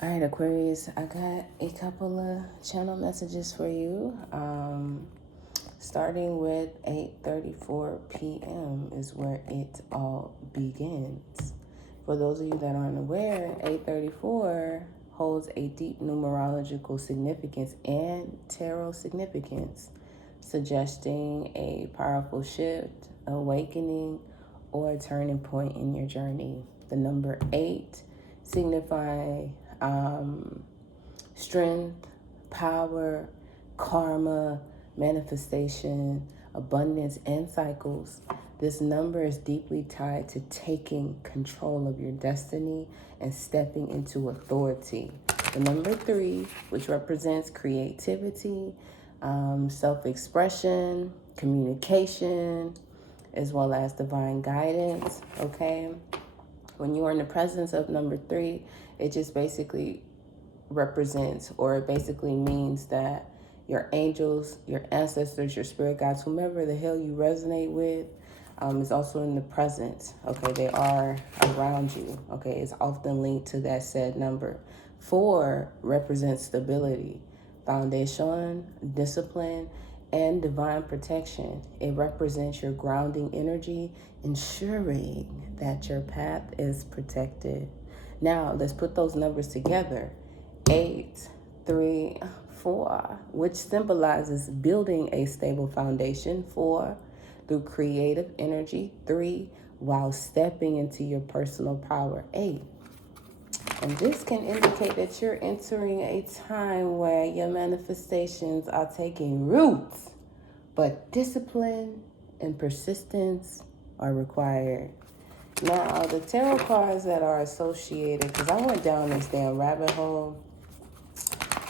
All right, Aquarius, I got a couple of channel messages for you. Starting with 8:34 p.m. is where it all begins. For those of you that aren't aware, 8:34 holds a deep numerological significance and tarot significance, suggesting a powerful shift, awakening, or a turning point in your journey. The number 8 signify strength, power, karma, manifestation, abundance, and cycles. This number is deeply tied to taking control of your destiny and stepping into authority. The number 3, which represents creativity, self expression, communication, as well as divine guidance. Okay. When you are in the presence of number 3, it just basically represents, or it basically means that your angels, your ancestors, your spirit guides, whomever the hell you resonate with, is also in the presence. Okay, they are around you. Okay, it's often linked to that said number. 4 represents stability, foundation, discipline, and divine protection. It represents your grounding energy, ensuring that your path is protected. Now, let's put those numbers together. 8, 3, 4, which symbolizes building a stable foundation. 4, through creative energy. 3, while stepping into your personal power. 8. And this can indicate that you're entering a time where your manifestations are taking roots, but discipline and persistence are required. Now, the tarot cards that are associated, because I went down this damn rabbit hole,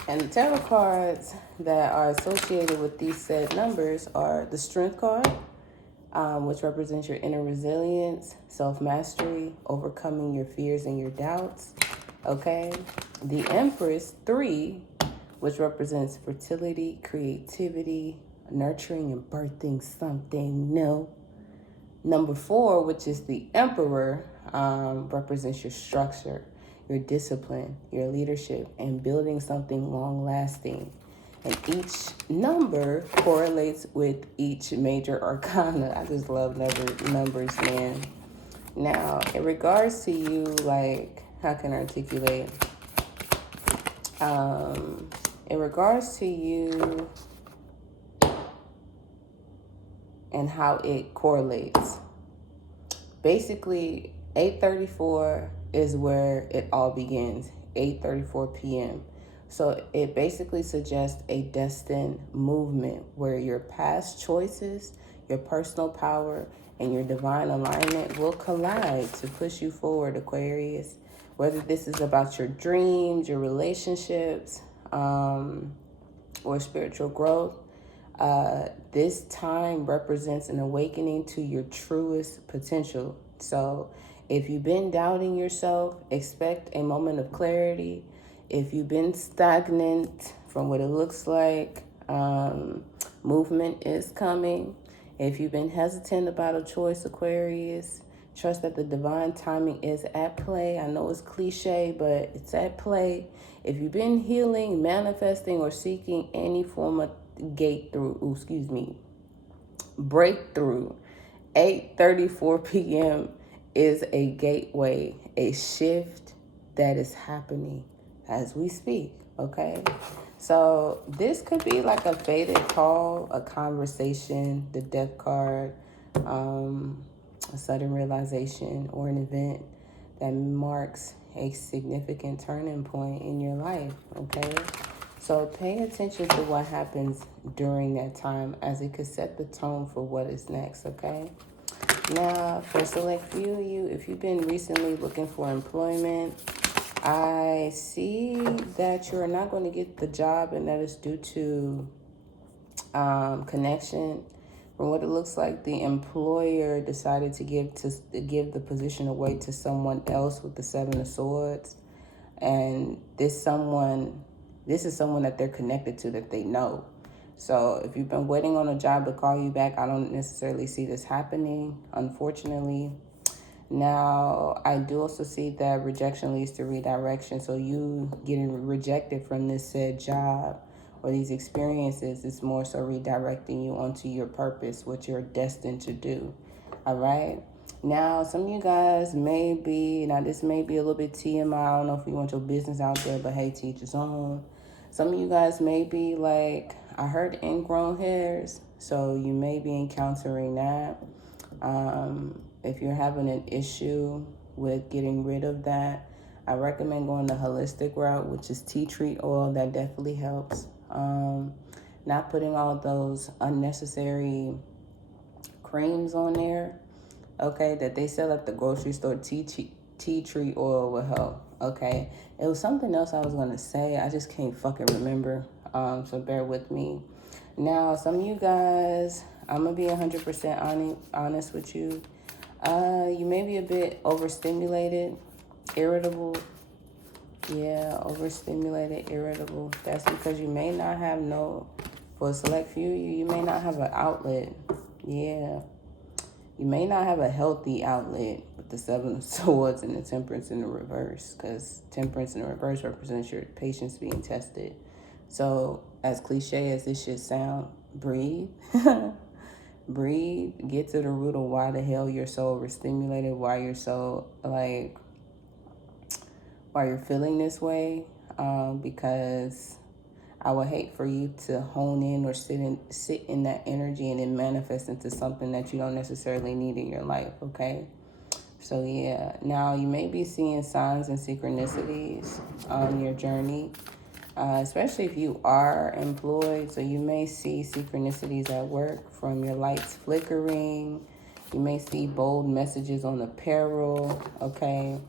and the tarot cards that are associated with these said numbers are the Strength card, which represents your inner resilience, self-mastery, overcoming your fears and your doubts. Okay. The Empress 3, which represents fertility, creativity, nurturing and birthing something new. Number 4, which is the Emperor, represents your structure, your discipline, your leadership, and building something long-lasting. And each number correlates with each major arcana. I just love numbers, man. Now, in regards to you, like, how can I articulate? In regards to you and how it correlates, basically, 8:34 is where it all begins. 8:34 p.m. So it basically suggests a destined movement where your past choices, your personal power, and your divine alignment will collide to push you forward, Aquarius. Whether this is about your dreams, your relationships, or spiritual growth, this time represents an awakening to your truest potential. So if you've been doubting yourself, expect a moment of clarity. If you've been stagnant from what it looks like, movement is coming. If you've been hesitant about a choice, Aquarius, trust that the divine timing is at play. I know it's cliche, but it's at play. If you've been healing, manifesting, or seeking any form of breakthrough, 8:34 p.m. is a gateway, a shift that is happening as we speak, okay? So this could be like a fated call, a conversation, the death card, a sudden realization, or an event that marks a significant turning point in your life, okay? So pay attention to what happens during that time, as it could set the tone for what is next, okay? Now, for select few of you, if you've been recently looking for employment, I see that you're not going to get the job, and that is due to connection. From what it looks like, the employer decided to give the position away to someone else with the 7 of Swords, and this is someone that they're connected to, that they know. So if you've been waiting on a job to call you back, I don't necessarily see this happening, unfortunately. Now, I do also see that rejection leads to redirection. So you getting rejected from this said job or these experiences is more so redirecting you onto your purpose, what you're destined to do. All right. Now, some of you guys may be, now this may be a little bit TMI. I don't know if you want your business out there, but hey, teach its own. Some of you guys may be like, I heard ingrown hairs. So you may be encountering that. If you're having an issue with getting rid of that, I recommend going the holistic route, which is tea tree oil. That definitely helps. Not putting all those unnecessary creams on there, okay, that they sell at the grocery store. Tea tree oil will help, okay? It was something else I was going to say. I just can't fucking remember, so bear with me. Now, some of you guys, I'm going to be 100% honest with you. You may be a bit overstimulated, irritable. Yeah, overstimulated, irritable. That's because you may not have for a select few, you may not have an outlet. Yeah. You may not have a healthy outlet with the Seven of Swords and the Temperance in the reverse, because Temperance in the reverse represents your patience being tested. So, as cliche as this should sound, breathe. Breathe. Get to the root of why the hell you're so overstimulated, why you're so, why you're feeling this way. Because I would hate for you to hone in or sit in that energy and then manifest into something that you don't necessarily need in your life, okay? So yeah, now you may be seeing signs and synchronicities on your journey, especially if you are employed. So you may see synchronicities at work from your lights flickering. You may see bold messages on the payroll, okay?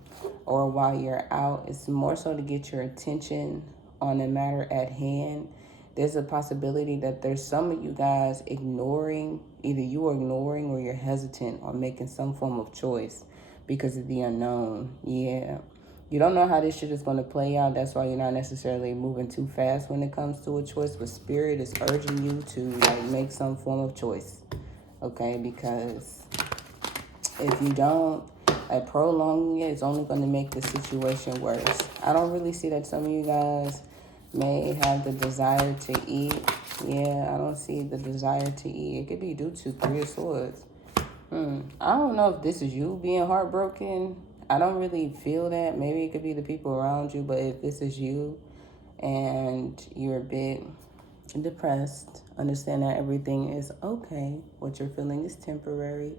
Or while you're out. It's more so to get your attention on the matter at hand. There's a possibility that there's some of you guys ignoring, either you are ignoring or you're hesitant on making some form of choice because of the unknown. Yeah. You don't know how this shit is going to play out. That's why you're not necessarily moving too fast when it comes to a choice. But Spirit is urging you to make some form of choice. Okay? Because if you don't, prolonging it is only going to make the situation worse. I don't really see that some of you guys may have the desire to eat. Yeah, I don't see the desire to eat. It could be due to Three of Swords. I don't know if this is you being heartbroken. I don't really feel that. Maybe it could be the people around you, but if this is you and you're a bit depressed, understand that everything is okay. What you're feeling is temporary.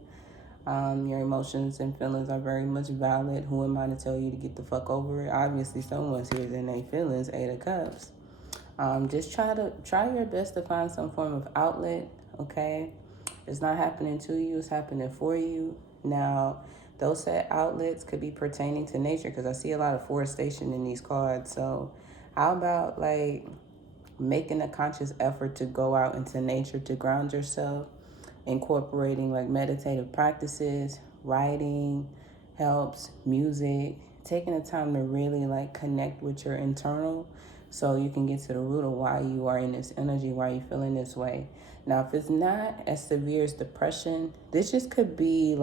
Your emotions and feelings are very much valid. Who am I to tell you to get the fuck over it? Obviously, someone's here in their feelings. Eight of Cups. Just try your best to find some form of outlet. Okay, it's not happening to you; it's happening for you. Now, those set outlets could be pertaining to nature because I see a lot of forestation in these cards. So, how about making a conscious effort to go out into nature to ground yourself? Incorporating meditative practices, writing helps, music, taking the time to really connect with your internal so you can get to the root of why you are in this energy, why you're feeling this way. Now, if it's not as severe as depression, this just could be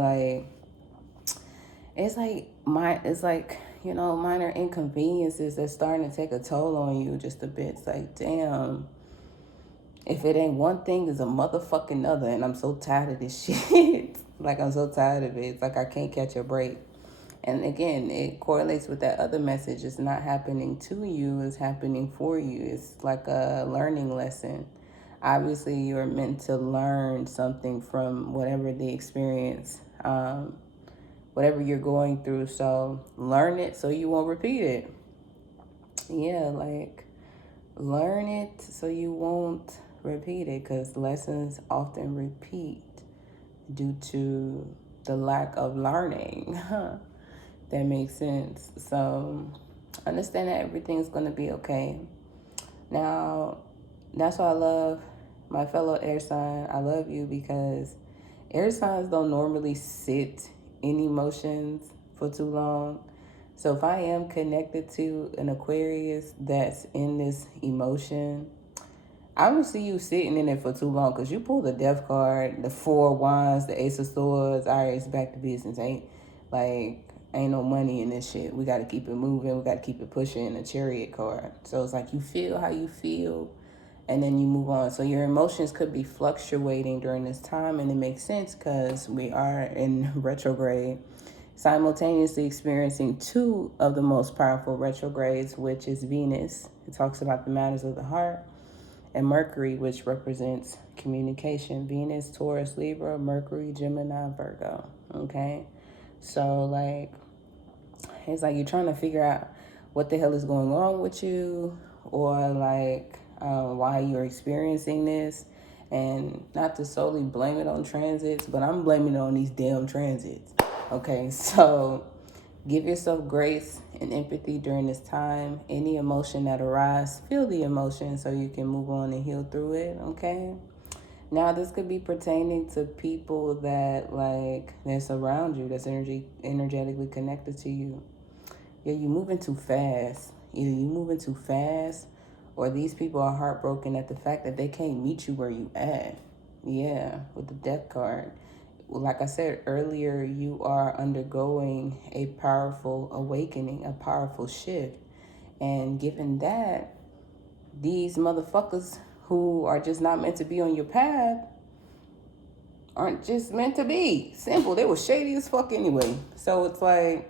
minor inconveniences that's starting to take a toll on you just a bit. It's like, damn, if it ain't one thing, it's a motherfucking other. And I'm so tired of this shit. I'm so tired of it. It's like I can't catch a break. And again, it correlates with that other message. It's not happening to you. It's happening for you. It's like a learning lesson. Obviously, you're meant to learn something from whatever the experience, whatever you're going through. So learn it so you won't repeat it. Yeah, learn it so you won't repeat it, because lessons often repeat due to the lack of learning. That makes sense. So understand that everything's going to be okay. Now, that's why I love my fellow air sign. I love you because air signs don't normally sit in emotions for too long. So if I am connected to an Aquarius that's in this emotion, I don't see you sitting in it for too long, because you pull the Death card, the Four of Wands, the Ace of Swords. All right, it's back to business. Like, ain't no money in this shit. We got to keep it moving. We got to keep it pushing. The Chariot card. So it's like you feel how you feel, and then you move on. So your emotions could be fluctuating during this time, and it makes sense because we are in retrograde, simultaneously experiencing two of the most powerful retrogrades, which is Venus. It talks about the matters of the heart, and Mercury, which represents communication. Venus, Taurus, Libra, Mercury, Gemini, Virgo. Okay? So, like, it's like you're trying to figure out what the hell is going on with you, or like why you're experiencing this. And not to solely blame it on transits, but I'm blaming it on these damn transits. Okay, so give yourself grace and empathy during this time. Any emotion that arises, feel the emotion so you can move on and heal through it. Okay. Now, this could be pertaining to people that, like, that's around you, that's energetically connected to you. Yeah, you moving too fast. Either you moving too fast, or these people are heartbroken at the fact that they can't meet you where you at. Yeah, with the death card. Like I said earlier, you are undergoing a powerful awakening, a powerful shift. And given that, these motherfuckers who are just not meant to be on your path aren't just meant to be. Simple. They were shady as fuck anyway. So it's like,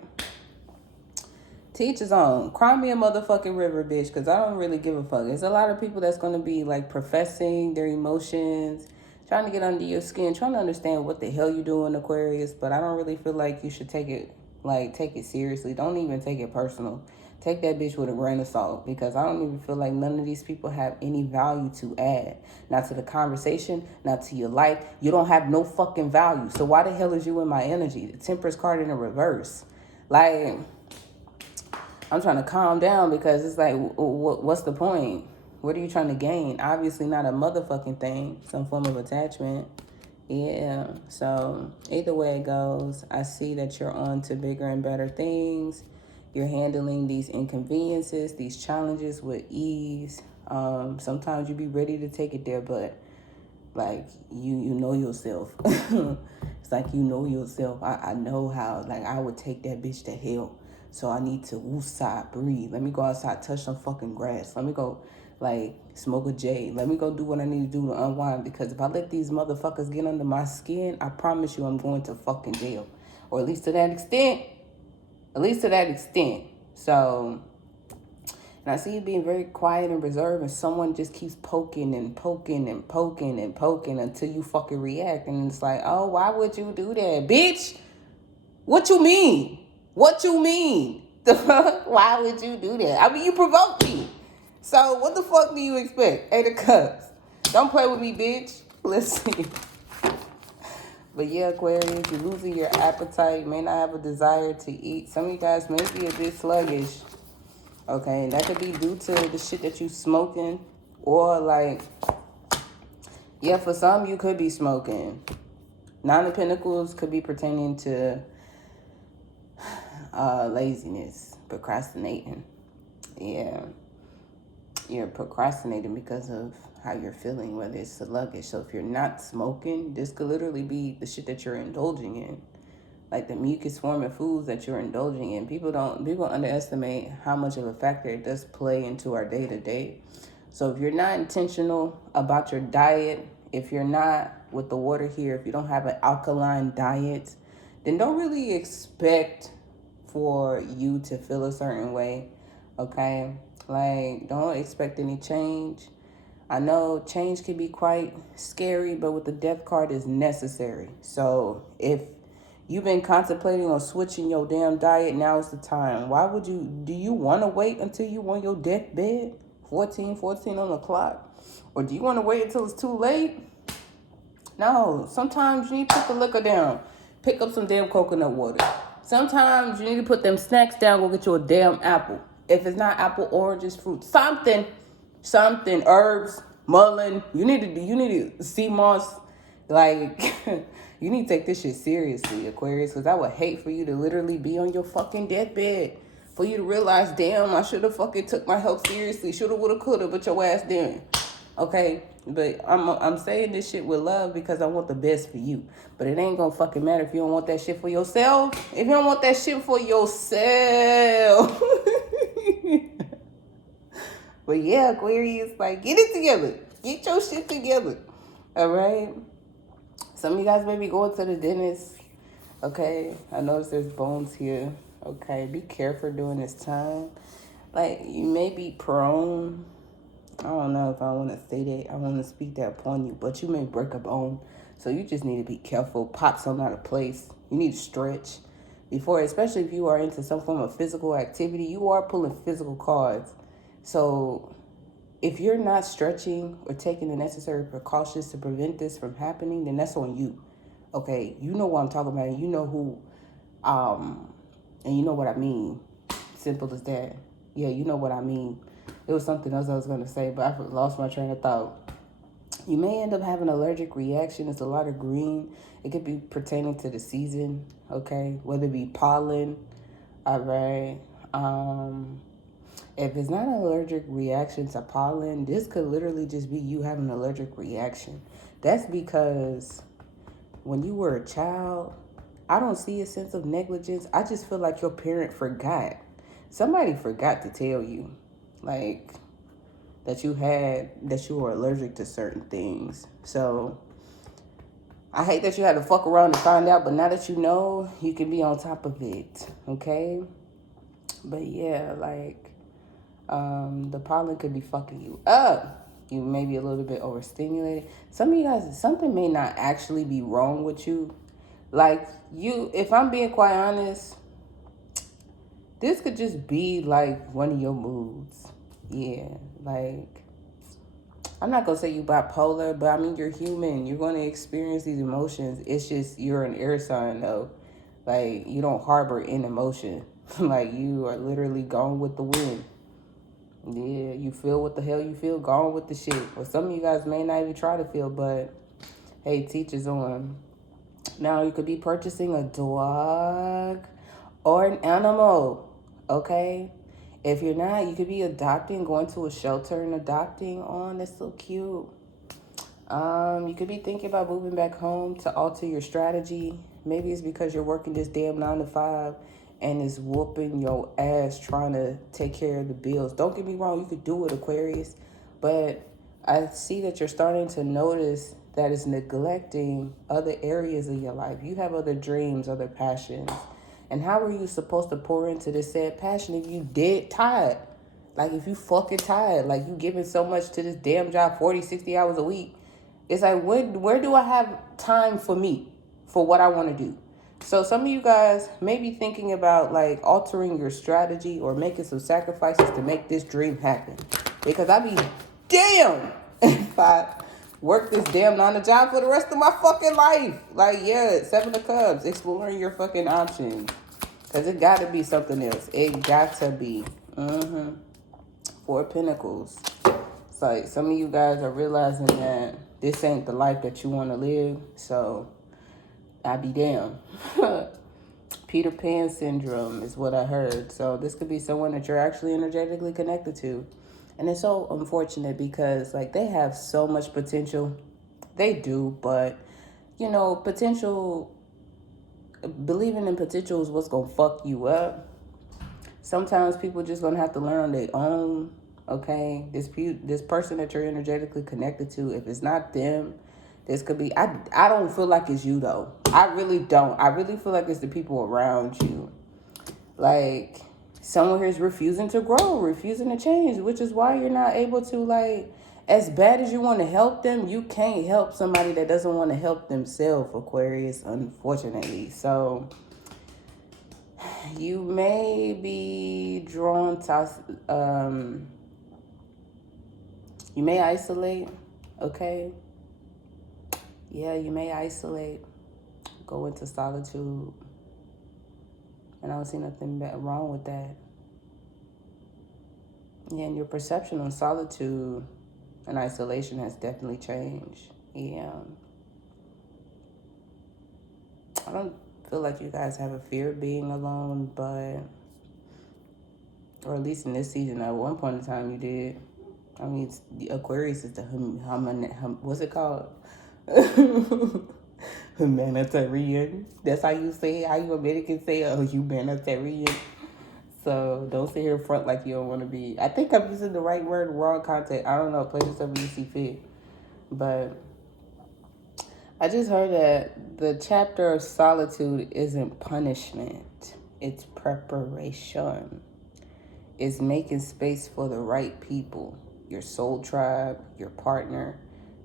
teach his own. Cry me a motherfucking river, bitch, because I don't really give a fuck. There's a lot of people that's going to be like professing their emotions, trying to get under your skin, trying to understand what the hell you doing, Aquarius. But I don't really feel like you should take it seriously. Don't even take it personal. Take that bitch with a grain of salt, because I don't even feel like none of these people have any value to add. Not to the conversation, not to your life. You don't have no fucking value. So why the hell is you in my energy? The Temperance card in the reverse. Like, I'm trying to calm down, because it's like, what's the point? What are you trying to gain? Obviously not a motherfucking thing. Some form of attachment. Yeah. So either way it goes, I see that you're on to bigger and better things. You're handling these inconveniences, these challenges with ease. Sometimes you be ready to take it there, but like you know yourself. It's like you know yourself. I know how, like, I would take that bitch to hell. So I need to woosah, breathe. Let me go outside, touch some fucking grass. Let me go, like, smoke a J. Let me go do what I need to do to unwind. Because if I let these motherfuckers get under my skin, I promise you I'm going to fucking jail. Or at least to that extent. At least to that extent. So, and I see you being very quiet and reserved, and someone just keeps poking and poking and poking and poking until you fucking react. And it's like, oh, why would you do that? Bitch, what you mean? What you mean? The fuck? Why would you do that? I mean, you provoked me. So what the fuck do you expect? Eight of Cups. Don't play with me, bitch. Let's see. But yeah, Aquarius, you're losing your appetite. You may not have a desire to eat. Some of you guys may be a bit sluggish. Okay, that could be due to the shit that you smoking. Or like, yeah, for some you could be smoking. Nine of Pentacles could be pertaining to laziness, procrastinating. Yeah, you're procrastinating because of how you're feeling, whether it's sluggish. So if you're not smoking, this could literally be the shit that you're indulging in, like the mucus forming foods that you're indulging in. People underestimate how much of a factor it does play into our day to day. So if you're not intentional about your diet, if you're not with the water here, if you don't have an alkaline diet, then don't really expect for you to feel a certain way. Okay, like, don't expect any change. I know change can be quite scary, but with the death card is necessary. So if you've been contemplating on switching your damn diet, now is the time. Why would you? Do you want to wait until you on your deathbed? 14 on the clock? Or do you want to wait until it's too late? No, sometimes you need to put the liquor down. Pick up some damn coconut water. Sometimes you need to put them snacks down, go get you a damn apple. If it's not apple, oranges, fruit, something, herbs, mullein. You need to sea moss. Like, you need to take this shit seriously, Aquarius, because I would hate for you to literally be on your fucking deathbed. For you to realize, damn, I should have fucking took my health seriously. Shoulda, woulda, coulda, but your ass didn't. Okay, but I'm saying this shit with love because I want the best for you. But it ain't gonna fucking matter if you don't want that shit for yourself. If you don't want that shit for yourself. But yeah, Aquarius, like, get it together. Get your shit together. All right. Some of you guys may be going to the dentist. Okay, I notice there's bones here. Okay, be careful during this time. Like, you may be prone. I don't know if I want to say that. I want to speak that upon you, but you may break a bone. So you just need to be careful. Pop something out of place. You need to stretch before, especially if you are into some form of physical activity. You are pulling physical cards. So if you're not stretching or taking the necessary precautions to prevent this from happening, then that's on you. Okay, you know what I'm talking about, and you know who, and you know what I mean. Simple as that. Yeah, you know what I mean. It was something else I was going to say, but I lost my train of thought. You may end up having an allergic reaction. It's a lot of green. It could be pertaining to the season, okay? Whether it be pollen, all right? If it's not an allergic reaction to pollen, this could literally just be you having an allergic reaction. That's because when you were a child, I don't see a sense of negligence. I just feel like your parent forgot. Somebody forgot to tell you, like, that you were allergic to certain things. So I hate that you had to fuck around and find out, but now that you know, you can be on top of it, okay? But yeah, like, the pollen could be fucking you up. You may be a little bit overstimulated. Some of you guys, something may not actually be wrong with you. Like, you, if I'm being quite honest, this could just be like one of your moods. Yeah, like, I'm not gonna say you bipolar, but I mean, you're human. You're gonna experience these emotions. It's just you're an air sign though. Like, you don't harbor in emotion. Like, you are literally gone with the wind. Yeah, you feel what the hell you feel, gone with the shit. Or some of you guys may not even try to feel, but hey, teachers on. Now, you could be purchasing a dog or an animal, okay? If you're not, you could be adopting, going to a shelter and adopting. Oh, that's so cute. You could be thinking about moving back home to alter your strategy. Maybe it's because you're working this damn 9 to 5 and it's whooping your ass trying to take care of the bills. Don't get me wrong, you could do it, Aquarius, but I see that you're starting to notice that it's neglecting other areas of your life. You have other dreams, other passions. And how are you supposed to pour into this said passion if you dead tired? Like, if you fucking tired, like, you giving so much to this damn job, 40, 60 hours a week. It's like, where do I have time for me, for what I want to do? So some of you guys may be thinking about, like, altering your strategy or making some sacrifices to make this dream happen. Because I be damn if I work this damn 9 to job for the rest of my fucking life. Like, yeah, 7 of Cups, exploring your fucking options. Because it got to be something else. It got to be. 4 of Pentacles. It's like some of you guys are realizing that this ain't the life that you want to live. So, I be damn. Peter Pan syndrome is what I heard. So, this could be someone that you're actually energetically connected to. And it's so unfortunate because, like, they have so much potential. They do, but, you know, potential, believing in potential is what's going to fuck you up. Sometimes people just going to have to learn on their own, okay? This person that you're energetically connected to, if it's not them, this could be, I don't feel like it's you, though. I really don't. I really feel like it's the people around you. Like, someone here is refusing to grow, refusing to change, which is why you're not able to, like, as bad as you want to help them, you can't help somebody that doesn't want to help themselves, Aquarius, unfortunately. So, you may be drawn to, you may isolate, okay? Yeah, you may isolate, go into solitude. And I don't see nothing wrong with that. Yeah, and your perception on solitude and isolation has definitely changed. Yeah. I don't feel like you guys have a fear of being alone, but, or at least in this season, at one point in time you did. I mean, the Aquarius is the what's it called? Humanitarian. That's how you say it. How you Americans say it? Humanitarian. So don't sit here front like you don't want to be. I think I'm using the right word, wrong context. I don't know. Play this up when you see fit. But I just heard that the chapter of solitude isn't punishment. It's preparation. It's making space for the right people. Your soul tribe, your partner,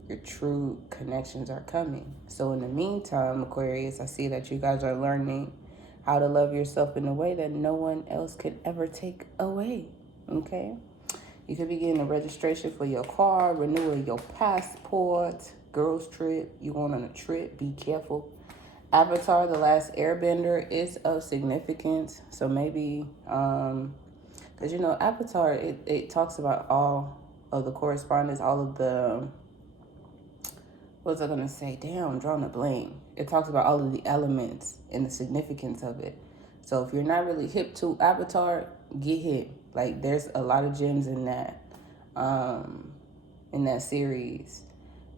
your true connections are coming. So in the meantime, Aquarius, I see that you guys are learning how to love yourself in a way that no one else could ever take away. Okay? You could be getting a registration for your car, renewal of your passport, girls trip, you going on a trip, be careful. Avatar, The Last Airbender is of significance. So maybe, because Avatar, it talks about all of the correspondence, all of the, what was I going to say? Damn, I'm drawing a blank. It talks about all of the elements and the significance of it. So if you're not really hip to Avatar, get hip. Like, there's a lot of gems in that series.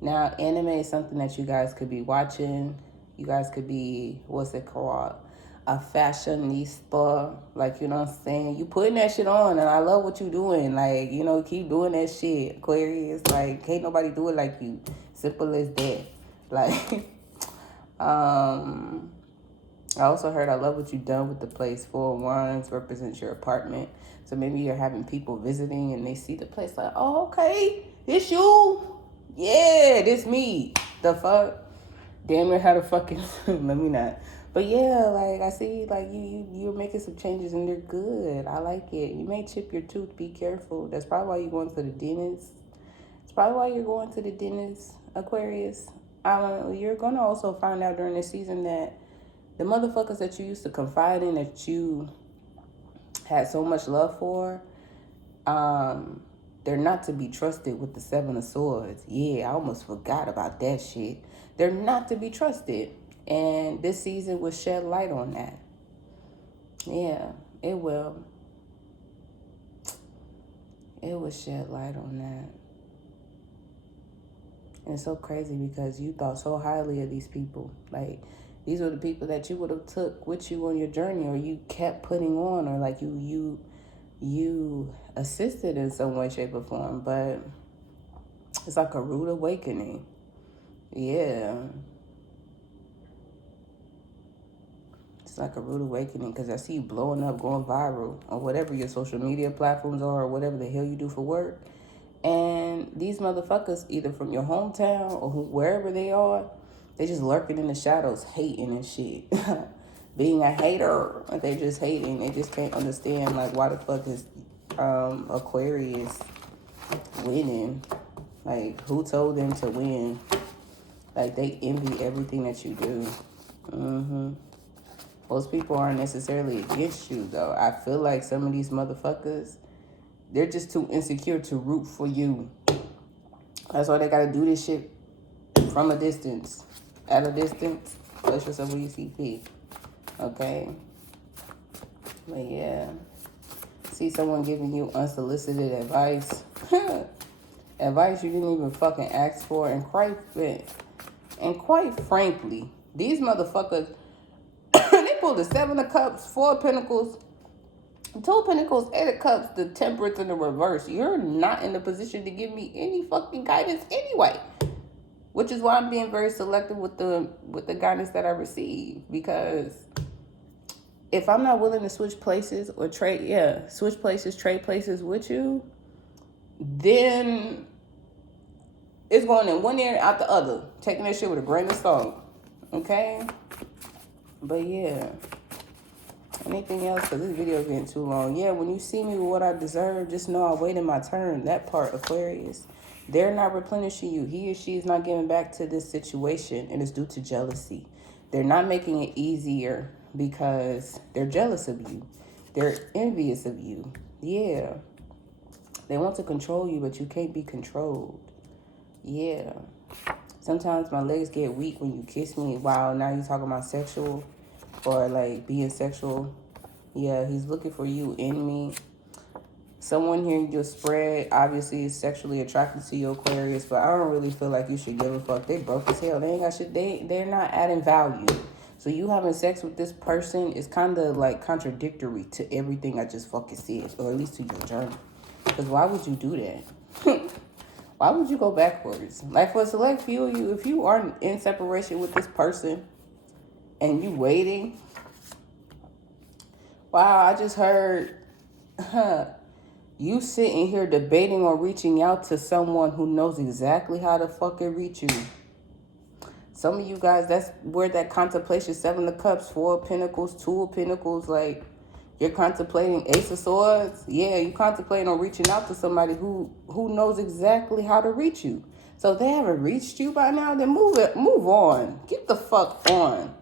Now, anime is something that you guys could be watching. You guys could be, what's it called? A fashionista. Like, you know what I'm saying? You putting that shit on, and I love what you doing. Like, keep doing that shit. Aquarius, like, can't nobody do it like you. Simple as that. Like, I also heard I love what you've done with the place. 4 of Wands represents your apartment. So maybe you're having people visiting and they see the place like, oh, okay, this you? Yeah, this me. The fuck? Damn it, how the fucking, let me not. But yeah, like, I see, like, you're making some changes and they're good. I like it. You may chip your tooth. Be careful. That's probably why you're going to the dentist. It's probably why you're going to the dentist, Aquarius. You're going to also find out during this season that the motherfuckers that you used to confide in, that you had so much love for, they're not to be trusted with the 7 of Swords. Yeah, I almost forgot about that shit. They're not to be trusted. And this season will shed light on that. Yeah, it will. It will shed light on that. And it's so crazy because you thought so highly of these people. Like, these were the people that you would have took with you on your journey, or you kept putting on, or like you assisted in some way, shape, or form. But it's like a rude awakening. Yeah. It's like a rude awakening because I see you blowing up, going viral on whatever your social media platforms are, or whatever the hell you do for work. And these motherfuckers, either from your hometown or wherever they are, they just lurking in the shadows, hating and shit. Being a hater. They just hating. They just can't understand, like, why the fuck is Aquarius winning? Like, who told them to win? Like, they envy everything that you do. Most people aren't necessarily against you, though. I feel like some of these motherfuckers, they're just too insecure to root for you. That's why they gotta do this shit from a distance. At a distance, place yourself where you see fit. Okay? But yeah. See someone giving you unsolicited advice. Advice you didn't even fucking ask for. And quite frankly, these motherfuckers, they pulled the 7 of Cups, 4 of Pentacles, 2 of Pentacles, 8 of Cups, the Temperance in the reverse. You're not in a position to give me any fucking guidance anyway. Which is why I'm being very selective with the guidance that I receive. Because if I'm not willing to switch places or trade places with you, then it's going in one ear out the other. Taking that shit with a grain of salt. Okay? But yeah. Anything else? Because this video is getting too long. Yeah, when you see me with what I deserve, just know I waited my turn. That part, Aquarius. They're not replenishing you. He or she is not giving back to this situation, and it's due to jealousy. They're not making it easier because they're jealous of you. They're envious of you. Yeah. They want to control you, but you can't be controlled. Yeah. Sometimes my legs get weak when you kiss me. Wow, now you're talking about sexual or like being sexual. Yeah, he's looking for you in me. Someone here you'll spread obviously is sexually attracted to you, Aquarius, but I don't really feel like you should give a fuck. They broke as hell. They ain't got shit. They're not adding value. So you having sex with this person is kind of like contradictory to everything I just fucking said, or at least to your journey. Because why would you do that? Why would you go backwards? Like for a select few of you, if you are in separation with this person and you waiting, wow, I just heard you sitting here debating or reaching out to someone who knows exactly how to fucking reach you. Some of you guys, that's where that contemplation, 7 of Cups, 4 of Pentacles, 2 of Pentacles, like you're contemplating Ace of Swords. Yeah, you contemplating on reaching out to somebody who knows exactly how to reach you. So if they haven't reached you by now, then move on. Get the fuck on.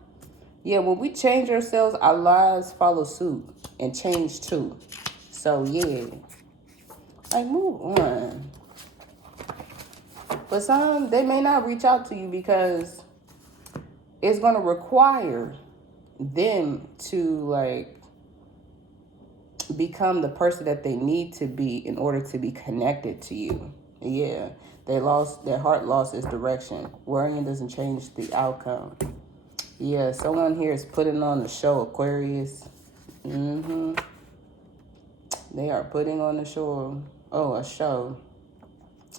Yeah, when we change ourselves, our lives follow suit and change too. So yeah, like move on. But some, they may not reach out to you because it's going to require them to like become the person that they need to be in order to be connected to you. Yeah, their heart lost its direction. Worrying doesn't change the outcome. Yeah, someone here is putting on the show, Aquarius. They are putting on the show. Oh, a show.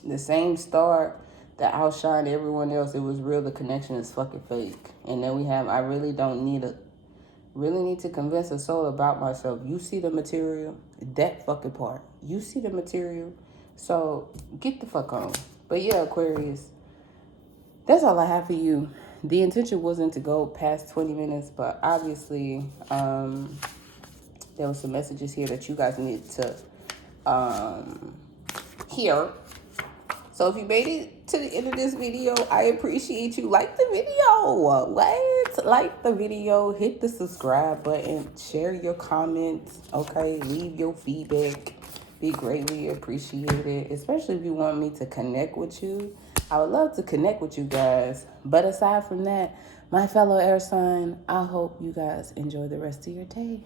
The same star that outshined everyone else. It was real. The connection is fucking fake. And then we have, I really need to convince a soul about myself. You see the material, that fucking part. You see the material. So get the fuck on. But yeah, Aquarius, that's all I have for you. The intention wasn't to go past 20 minutes, but obviously there was some messages here that you guys need to hear. So if you made it to the end of this video, I appreciate you. Like the video. What? Like the video. Hit the subscribe button. Share your comments. Okay? Leave your feedback. Be greatly appreciated. Especially if you want me to connect with you. I would love to connect with you guys. But aside from that, my fellow air sign, I hope you guys enjoy the rest of your day.